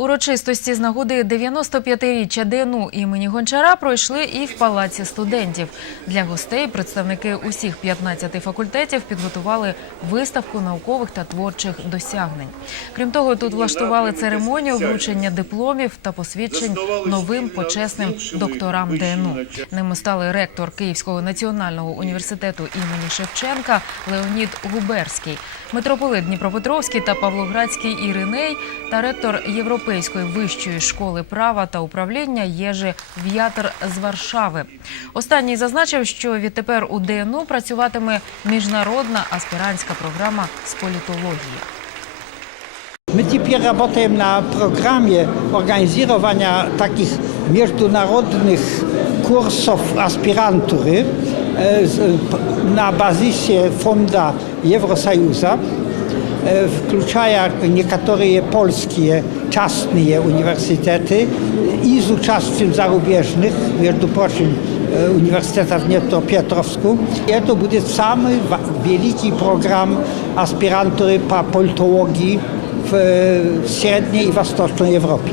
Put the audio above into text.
Урочистості з нагоди 95-річчя ДНУ імені Гончара пройшли і в палаці студентів. Для гостей представники усіх 15 факультетів підготували виставку наукових та творчих досягнень. Крім того, тут влаштували церемонію вручення дипломів та посвідчень новим почесним докторам ДНУ. Ними стали ректор Київського національного університету імені Шевченка Леонід Губерський, митрополит Дніпропетровський та Павлоградський Іриней та ректор Європейської вищої школи права та управління Єжи В'ятер з Варшави. Останній зазначив, що відтепер у ДНУ працюватиме міжнародна аспірантська програма з політології. My теперь работаем на программе организирования таких международных курсов аспирантуры э, с- п- на базисе фонда Евросоюза, E, wključaja nekatere polskie častne univerzitete iz učastvom zarubježnih, među pročim e, Uniwersyteta w Dniepropietrowsku. I to będzie sam wielki program aspirantury po politologii w e, średniej i wschodniej Europie.